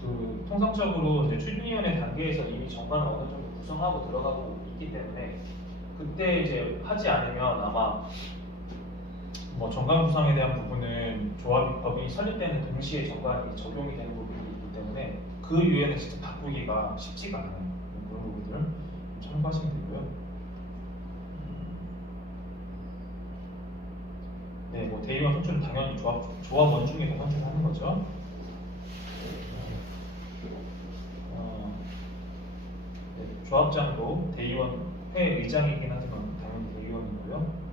그 통상적으로 이제 추진위원회 단계에서 이미 정관을 어느 정도 구성하고 들어가고 있기 때문에 그때 이제 하지 않으면 아마 뭐 정관 구성에 대한 부분은 법이 설립되는 동시에 정관이 적용이 되는 부분이 있기 때문에 그 이후에는 진짜 바꾸기가 쉽지가 않아요. 그런 부분들을 좀 참고하시면 되고요. 네, 뭐 대의원 선출은 당연히 조합원 중에서 선출하는 거죠. 네, 조합장도 대의원 회 의장이긴 하지만 당연히 대의원이고요.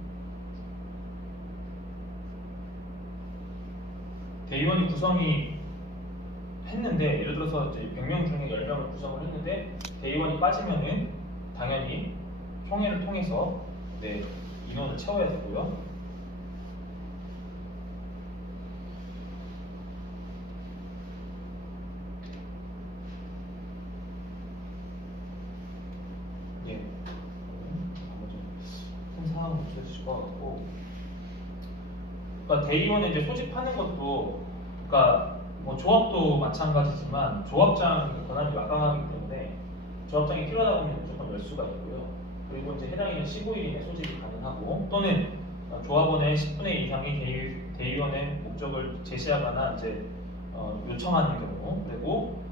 대의원이 구성이 했는데 예를 들어서 이제 100명 중에 10명을 구성을 했는데 대의원이 빠지면은 당연히 총회를 통해서 네, 인원을 채워야 되고요. 예, 나머지 큰 사항은 없으실 것 같고, 그러니까 대의원을 이제 소집하는 것도, 그러니까 뭐 조합도 마찬가지지만 조합장 권한이 막강하기 때문에 조합장이 필요하다 보면 무조건 열 수가 있고요. 그리고 이제 해당인은 15일 이내 소집이 가능하고 또는 조합원의 10분의 2 이상이 대의원의 목적을 제시하거나 이제 요청하는 경우, 그리고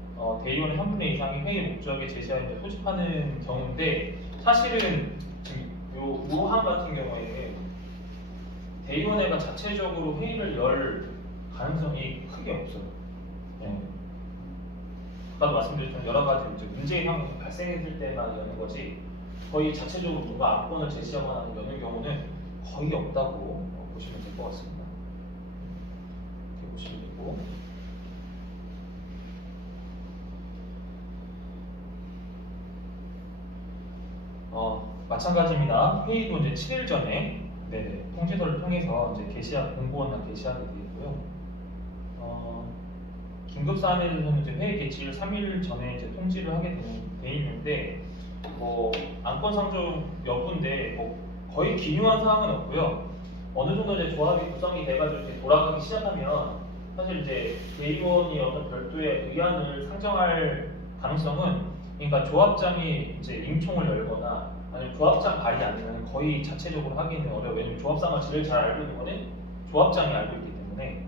대의원의 3분의 2 이상이 회의 목적에 제시하여 이제 소집하는 경우인데 사실은 지금 요 우한 같은 경우에 대의원회가 자체적으로 회의를 열 가능성이 크게 없어요. 네. 아까도 말씀드렸지만 여러 가지 이제 문제의 상황이 발생했을 때만 여는 거지 거의 자체적으로 누가 안건을 제시하거나 여는 경우는 거의 없다고 보시면 될 것 같습니다. 이렇게 보시면 되고. 마찬가지입니다. 회의도 이제 7일 전에 통지서를 통해서 이제 공고원과 게시하게 되겠고요. 긴급 사안에 대해서는 이제 회의 개시일 3일 전에 이제 통지를 하게 돼 있는데 뭐 안건 상정 여부인데 뭐 거의 기묘한 사항은 없고요. 어느 정도 이제 조합이 구성이 돼가지고 이제 돌아가기 시작하면 사실 이제 대의원이 어떤 별도의 의안을 상정할 가능성은 그러니까 조합장이 이제 임총을 열거나 아니면 조합장 발의 아니면 거의 자체적으로 하기는 어려워요. 왜냐면 조합상을 제일 잘 알고 있는 거는 조합장이 알고 있기 때문에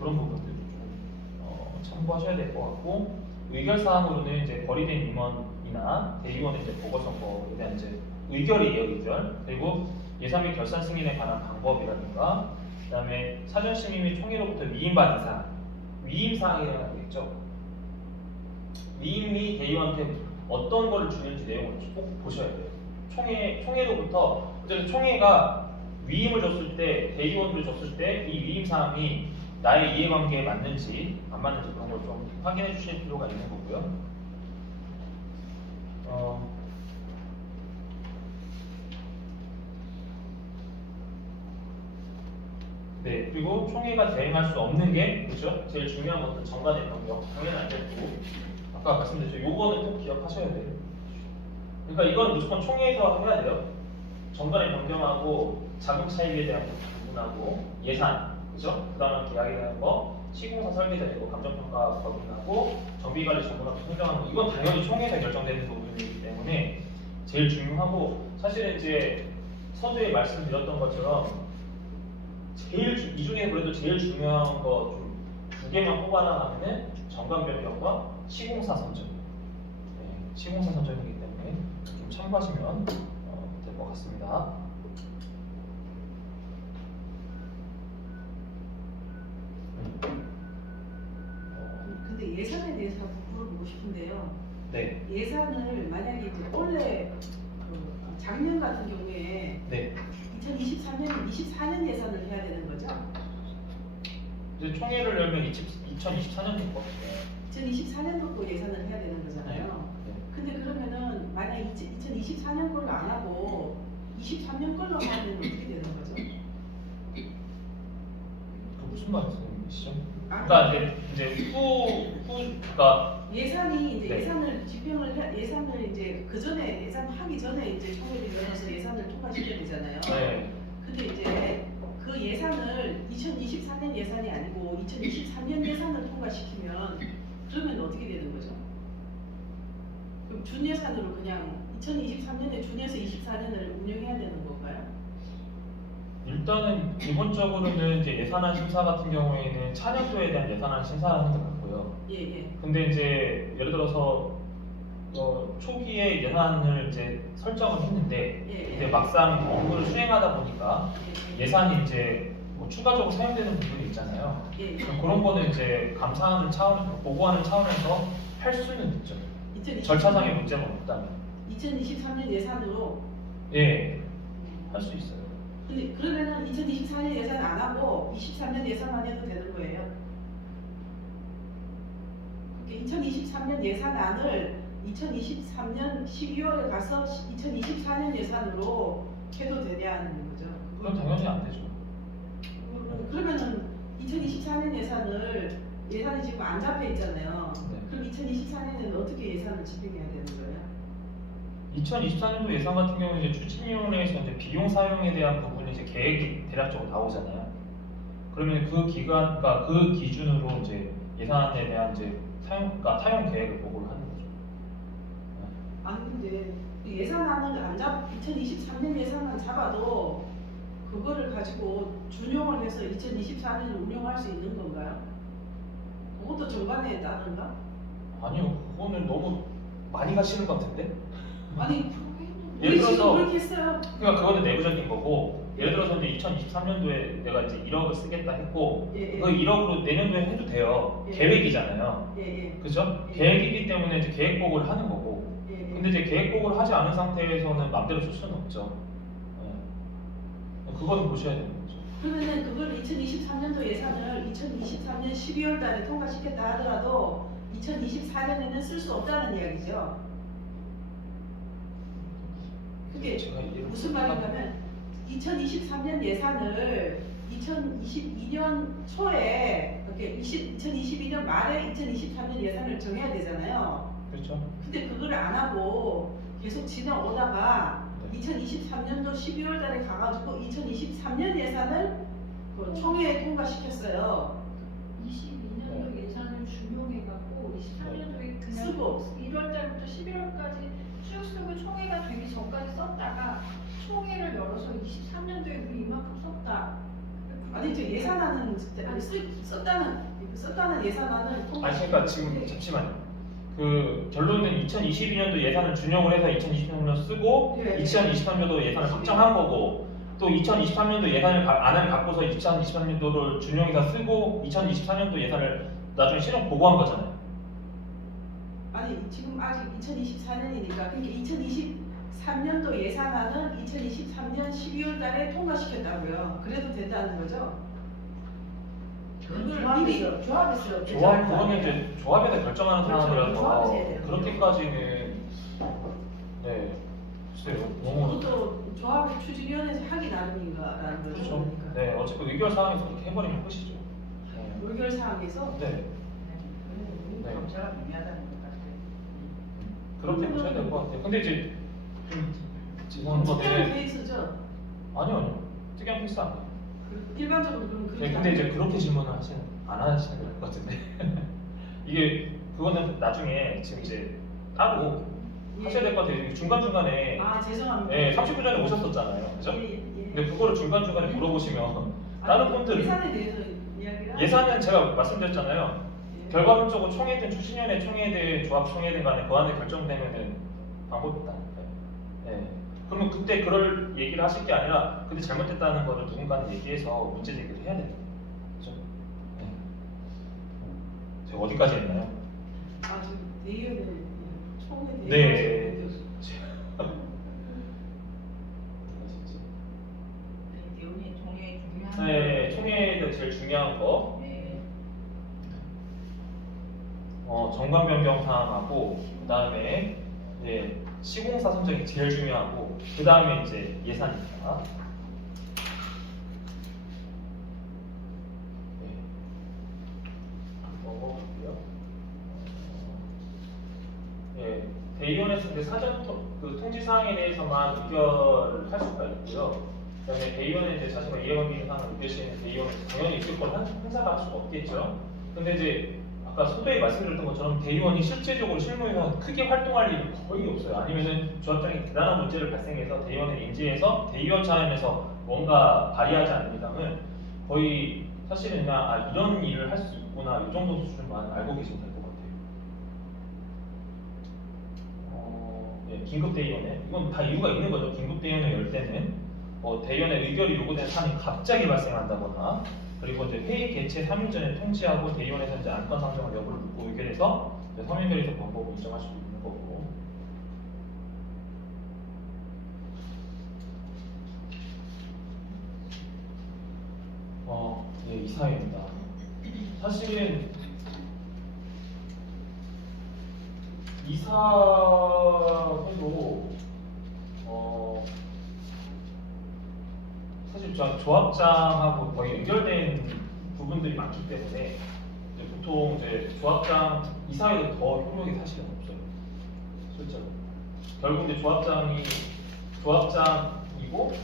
그런 부분들도 좀 참고하셔야 될 것 같고 의결 사항으로는 이제 거리된 임원이나 대의원의 이제 보고선거에 대한 이제 의결이에요, 의결. 그리고 예산 및 결산 승인에 관한 방법이라든가 그다음에 사전 심의 및 총회로부터 위임받은 사항, 위임 사항이라는 게 있죠. 위임이 대의원한테 어떤 거를 주는지 내용을 꼭 보셔야 돼요. 총회로부터 어쨌든 총회가 위임을 줬을 때 대의원을 줬을 때 이 위임 사항이 나의 이해관계에 맞는지 안 맞는지 그런 걸 좀 확인해 주실 필요가 있는 거고요. 네, 그리고 총회가 대행할 수 없는 게 그렇죠? 제일 중요한 것은 정관의 변경, 당연히 안 되고 아까 말씀드렸죠. 요거는 꼭 기억하셔야 돼요. 그러니까 이건 무조건 총회에서 해야 돼요. 정관의 변경하고 자금 차입에 대한 부분하고 예산, 그죠? 그다음에 계약에 대한 거, 시공사 설계자 이거 감정평가 법인하고 정비관리 전문하고 선정하는 거 이건 당연히 총회에서 결정되는 부분이기 때문에 제일 중요하고 사실은 이제 서두에 말씀드렸던 것처럼 이 중에 그래도 제일 중요한 거 좀 두 개만 뽑아나가면은 정관 변경과 시공사 선정. 네, 시공사 선정이기 때문에 좀 참고하시면 될 것 같습니다. 근데 예산에 대해서 물어보고 싶은데요. 네. 예산을 만약에 이제 원래 그 작년 같은 경우에 네. 2023년, 24년 예산을 해야 되는 거죠? 이제 총회를 열면 2024년도 거든요. 2024년도 예산을 해야 되는 거잖아요. 네. 근데 그러면은 만약에 2024년 걸로 안 하고 23년 걸로 하면 어떻게 되는 거죠? 그 무슨 말씀이시죠? 아, 그러니까 이제 그러니까 예산이 이제 네. 예산을 이제 그 전에 예산 하기 전에 이제 총회를 열어서 예산을 통과시켜야 되잖아요. 네. 근데 이제 그 예산을 2024년 예산이 아니고 2023년 예산을 통과시키면 그러면 어떻게 되는 거죠? 그럼 준 예산으로 그냥 2023년에 준해서 24년을 운영해야 되는 건가요? 일단은 기본적으로는 이제 예산안 심사 같은 경우에는 차년도에 대한 예산안 심사하는 것 같고요. 예. 근데 이제 예를 들어서 초기에 예산을 이제 설정을 했는데 예. 이제 막상 업무를 수행하다 보니까 예산이 이제 뭐 추가적으로 사용되는 부분이 있잖아요. 예. 그런 거는 이제 감사하는 차원, 보고하는 차원에서 할 수는 있죠. 2023 절차상의 문제가 없다면. 2023년 예산으로 예, 할 수 있어요. 근데 그러면은 2024년 예산 안 하고 23년 예산만 해도 되는 거예요? 그렇게 2023년 예산안을 2023년 12월에 가서 2024년 예산으로 해도 되냐는 거죠. 그건 당연히 안 되죠. 그러면은 2024년 예산이 지금 안 잡혀 있잖아요. 네. 그럼 2024년에는 어떻게 예산을 집행해야 되는 거예요? 2024년도 예산 같은 경우는 이제 추진위원회에서 이제 비용 사용에 대한 부분이 이제 계획이 대략적으로 나오잖아요. 그러면 그 기간, 그러니까 그 기준으로 이제 예산에 대한 이제 사용 계획을 보고를 하는 거죠. 아니 근데 예산안을 2023년 예산안 잡아도 그거를 가지고 준용을 해서 2024년을 운영할 수 있는 건가요? 그것도 정관에 따른가? 아니요, 그거는 너무 많이 가시는 것 같은데? 아니 예를 우리 지금 들어서 그렇게 했어요. 그러니까 그거는 내부적인 거고, 예를 들어서 이제 2023년도에 내가 이제 1억을 쓰겠다 했고, 예. 그 1억으로 내년도에 해도 돼요. 예. 계획이잖아요. 예. 그죠? 예. 계획이기 때문에 이제 계획 보고를 하는 거고, 예. 근데 이제 계획 보고를 하지 않은 상태에서는 마음대로 쓸 수는 없죠. 네. 그거는 보셔야 되는 거죠. 그러면은 그걸 2023년도 예산을 2023년 12월 달에 통과시켰다 하더라도 2024년에는 쓸 수 없다는 이야기죠. 그게 제가 이해를 무슨 말인가면 2023년 예산을 2022년 초에 이렇게 2022년 말에 2023년 예산을 정해야 되잖아요. 그렇죠? 근데 그걸 안 하고 계속 지나오다가 네. 2023년도 12월 달에 가가지고 2023년 예산을 그 총회에 통과시켰어요. 22년도 예산을 준용해갖고 23년도에 그냥 쓰고. 1월 달부터 11월까지 쭉 쓰고 총회가 되기 전까지 썼다가 총회를 열어서 23년도에 우리 이만큼 썼다. 아니 이제 예산안은 썼다는 예산안을 아니 그러니까 지금 잠시만요. 그 결론은 2022년도 예산을 준용을 해서 2023년 쓰고 네. 2023년도 예산을 확정한 거고, 또 2023년도 예산을 안을 갖고서 2023년도를 준용해서 쓰고 2024년도 예산을 나중에 실행 보고한 거잖아요. 아니 지금 아직 2024년이니까 그러니까 2023년도 예산안은 2023년 12월 달에 통과시켰다고요. 그래도 된다는 거죠? 조합에서 조합 그거는 이제 조합에서 결정하는 그렇죠. 사람이라서 조합에서 해야 돼요. 그렇게까지는 네 글쎄요 너무 그것도 조합의 추진위원회에서 하기 나름인가라는 거죠. 그렇죠. 그러니까. 네 어차피 의결 사항에서 그렇게 해버리면 끝이죠. 네. 의결 사항에서 네. 네. 검찰은 미안하다는 것 같아요. 그렇게 보셔야 될 것 같아요. 근데 이제 좀 죄송한 특별 건데 케이스죠. 아니요 특이한 케이스 아니에요. 일반적으로 그럼 그렇게 네, 근데 이제 그렇게 질문을 안 하시는 것 같은데 이게 그거는 나중에 지금 이제 따로 하셔야 될 것 같아요. 중간 중간에 아 죄송합니다. 네, 30분 전에 오셨었잖아요, 그죠? 예. 근데 그거를 중간 중간에 물어보시면 다른 분들 예산에 대해서 이야기를 예산은 제가 말씀드렸잖아요. 예. 결과론적으로 총회든 추진위원회 총회든 조합 총회든 간에 그 안에 결정되면은 방법이 있다니까요. 네. 그러면 그때 그럴 얘기를 하실 게 아니라 그때 잘못됐다는 거를 누군가는 얘기해서 문제 제기를 해야 됩니다. 그죠? 네. 제가 어디까지 했나요? 아 지금 대의원을 네. 교수. 대운이 총회 중요한 네, 총회에서 제일 중요한 거 네. 정관 변경 사항하고 그다음에 이제 시공사 선정이 제일 중요하고 그다음에 이제 예산입니다. 네. 넘어갈게요. 예, 대의원에서 근데 그 통지 사항에 대해서만 의결을 할 수가 있고요. 그다음에 대의원에 이제 자신과 이해관계 있는 사항을 의결시키는 대의원에서 당연히 의결권 행사가 할 수가 없겠죠. 근데 이제 아까 소도에 말씀드렸던 것처럼 대의원이 실제적으로 실무에서 크게 활동할 일이 거의 없어요. 아니면은 조합장이 대단한 문제를 발생해서 대의원을 인지해서 대의원 차원에서 뭔가 발의하지 않는 이상은 거의 사실은 그냥 이런 일을 할 수 있구나 이 정도 수준만 알고 계시면 될 것 같아요. 네, 긴급대의원회 이건 다 이유가 있는 거죠. 긴급대의원회 열 때는 대의원의 의결이 요구된 사안이 갑자기 발생한다거나 그리고 이제 회의 개최 3일 전에 통지하고 대의원에서 이제 안건 상정을 여부를 묻고 의결해서 서명결의서 방법을 인정할 수도 있는 거고. 예, 이사회입니다. 사실은 이사회도 사실 조합장하고 거의 연결된 부분들이 많기 때문에 이제 보통 이제 조합장 이사회도 더 효력이 사실은 없어요. 실제로 결국 이제 조합장이고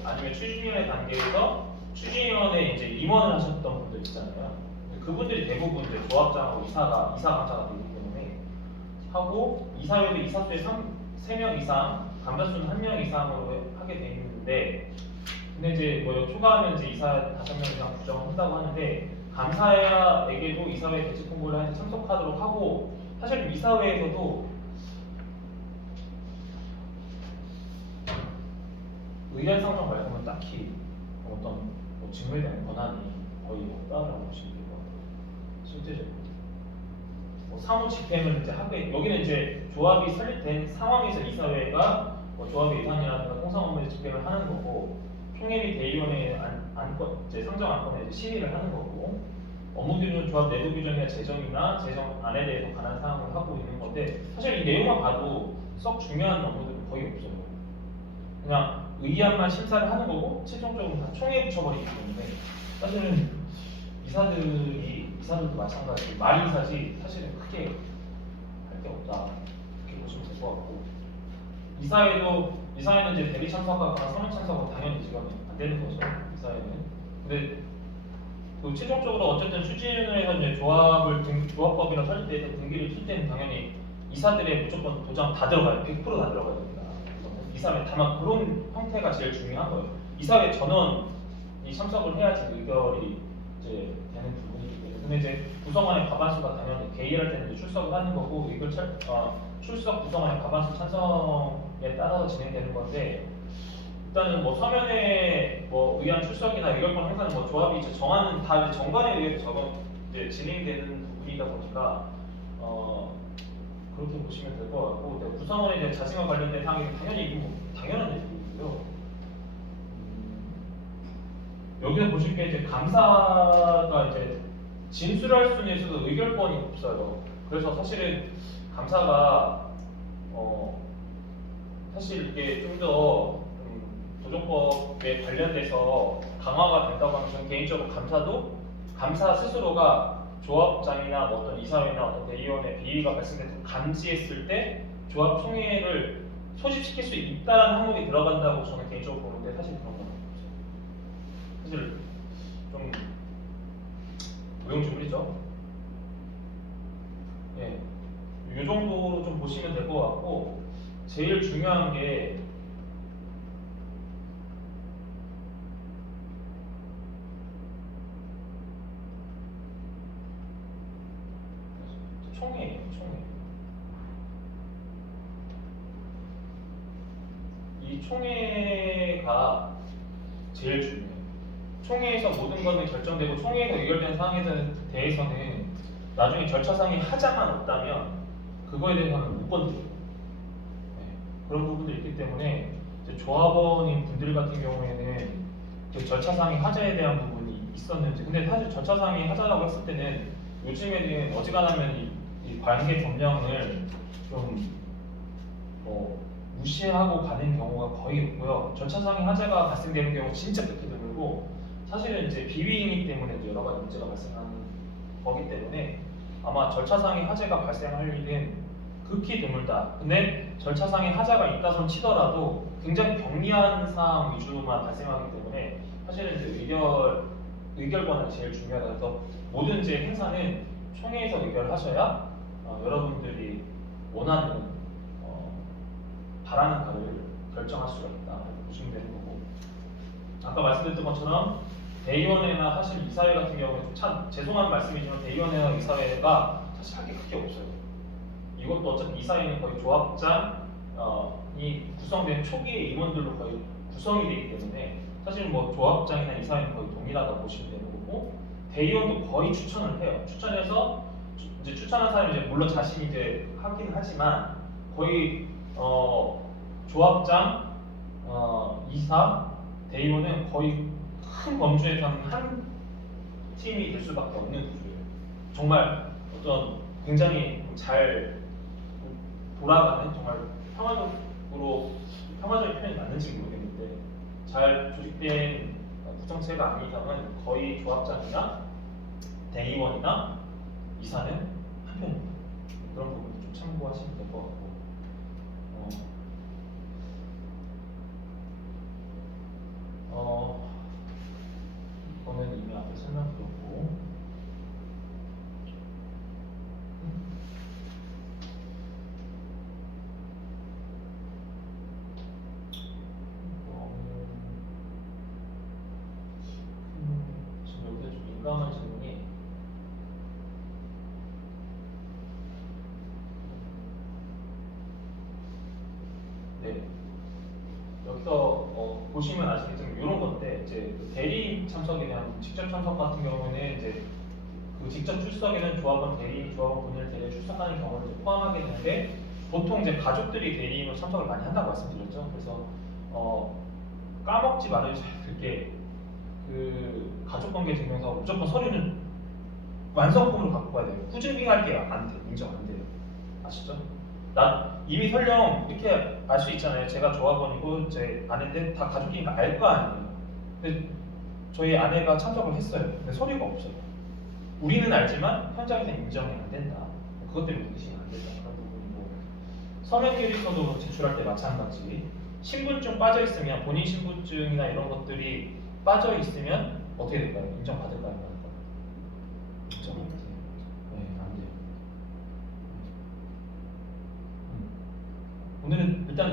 아니면 추진위원회 단계에서 추진위원회 이제 임원을 하셨던 분들 있잖아요. 그분들이 대부분 이제 조합장하고 이사 감사가 되기 때문에 하고 이사회도 이사수에 3명 이상, 감사수는 1명 이상으로 하게 돼 있는데. 근데 이제 뭐 초과하면 이제 이사 5명 이상 규정을 한다고 하는데 감사에게도 이사회 개최 통보를 해서 참석하도록 하고 사실 이사회에서도 의견 상정 말고는 딱히 어떤 직무에 대한 권한이 거의 없다라고 보시면 될 것 같아요. 실제적으로 사무 집행을 이제 하게 여기는 이제 조합이 설립된 상황에서 이사회가 조합의 예산이라든가 통상 업무에 집행을 하는 거고. 총회의 대의원의 안건, 이제 상정 안건에 이제 심의를 하는 거고 업무 규정, 조합 내부 규정이나 재정이나 재정안에 대해서 관한 사항을 하고 있는 건데 사실 이 내용만 봐도 썩 중요한 업무들은 거의 없어요. 그냥 의안만 심사를 하는 거고 최종적으로 다 총회에 붙여버리기 때문에 사실은 이사들도 마찬가지로 말인사지 사실은 크게 할 게 없다 이렇게 보시면 될 것 같고 이사회는 이제 대리 참석하거나 서면 참석은 당연히 지금 안 되는 거죠. 이사회는. 근데 그 최종적으로 어쨌든 추진위원회에서 이제 조합법이나 설립돼서 등기를 쓸 때는 당연히 이사들의 무조건 도장 다 들어가요. 100% 다 들어가야 됩니다. 이사회 다만 그런 형태가 제일 중요한 거예요. 이사회 전원이 참석을 해야지 의결이 이제 되는 부분이기 때문에. 근데 이제 구성원의 과반수가 당연히 개의할 때는 이제 출석을 하는 거고 출석 구성원의 과반수 찬성에 따라서 진행되는 건데 일단은 뭐 서면에 뭐 의안 출석이나 의결권 행사는 뭐 조합이 이제 정하는 다 이제 정관에 의해서 이제 진행되는 부분이다 보니까 그렇게 보시면 될 것 같고 구성원에 이제 자신과 관련된 사항이 당연히 이건 뭐 당연한 얘기고요. 여기서 보실 게 이제 감사가 이제 진술할 수는 있어도 의결권이 없어요. 그래서 사실은 감사가 사실 이게 좀 더 도정법에 관련돼서 강화가 된다고 하면 저는 개인적으로 감사 스스로가 조합장이나 뭐 어떤 이사회나 어떤 대의원의 비위가 발생돼서 감지했을 때 조합 총회를 소집시킬 수 있다는 항목이 들어간다고 저는 개인적으로 보는데 사실 그런 건 없어요. 사실 좀 무용지물이죠. 예, 이 정도로 좀 보시면 될 것 같고 제일 중요한 게 총회예요. 이 총회가 제일 중요해요. 총회에서 모든 것이 결정되고 총회에서 의결된 사항에 대해서는 나중에 절차상에 하자만 없다면 그거에 대해서는 못 건드려요. 그런 부분들이 있기 때문에 이제 조합원인 분들 같은 경우에는 그 절차상의 하자에 대한 부분이 있었는지, 근데 사실 절차상의 하자라고 했을 때는 요즘에는 어지간하면 이 관계 변명을 좀 무시하고 가는 경우가 거의 없고요. 절차상의 하자가 발생되는 경우 진짜 극히 드물고, 사실은 이제 비위이기 때문에 이제 여러 가지 문제가 발생하는 거기 때문에 아마 절차상의 하자가 발생할 일은 극히 드물다. 근데 절차상의 하자가 있다손 치더라도 굉장히 경미한 사항 위주만 발생하기 때문에 사실은 이제 의결 권한이 제일 중요하다. 그래서 모든 이제 행사는 총회에서 의결하셔야 여러분들이 원하는 바라는 바를 결정할 수가 있다. 이렇게 보시면 되는 거고, 아까 말씀드렸던 것처럼 대의원회나 사실 이사회 같은 경우에 참 죄송한 말씀이지만 대의원회나 이사회가 사실 할 게 크게 없어요. 이것도 어차피 이사회는 거의 조합장이 구성된 초기의 임원들로 거의 구성이 되기 때문에 사실 뭐 조합장이나 이사회는 거의 동일하다 보시면 되는 거고, 대의원도 거의 추천을 해요. 추천해서 이제 추천한 사람이 이제 물론 자신이 이제 하긴 하지만 거의 조합장, 이사, 대의원은 거의 큰 범주에서는 한 팀이 될 수밖에 없는 구조예요. 정말 어떤 굉장히 잘 돌아가는, 정말 평화적인 표현이 맞는지 모르겠는데 잘 조직된 구성체가 아닌 이상은 거의 조합장이나 대의원이나 이사는 한 편입니다. 그런 부분도 좀 참고하시면 될 것 같고, 이거는 이미 앞에 설명드렸고, 지금 여기서 좀 민감한 질문이 네. 여기서 보시면 아시겠지만 이런 건데, 이제 그 대리인 참석에 대한 직접 참석 같은 경우는 이제 그 직접 출석에는 조합원 대리인, 조합원 본인을 대리해 출석하는 경우를 이제 포함하게 되는데, 보통 이제 가족들이 대리인으로 참석을 많이 한다고 말씀드렸죠. 그래서 까먹지 말아주셔야 될 게, 그 가족관계 증명서 무조건 서류는 완성품으로 갖고 가야 돼요. 꾸준히할 게 안 돼, 인정 안 돼요. 아시죠? 이미 설령 이렇게 알 수 있잖아요. 제가 조합원이고 제 아내인데 다 가족이니까 알 거 아니에요. 근데 저희 아내가 참석을 했어요. 근데 서류가 없어요. 우리는 알지만 현장에서 인정이 안 된다. 그것 때문에 문제가 안 된다. 그런 부분이고, 서면 계획서도 제출할 때 마찬가지. 신분증 빠져 있으면, 본인 신분증이나 이런 것들이 빠져 있으면 어떻게 될까요? 인정받을까요?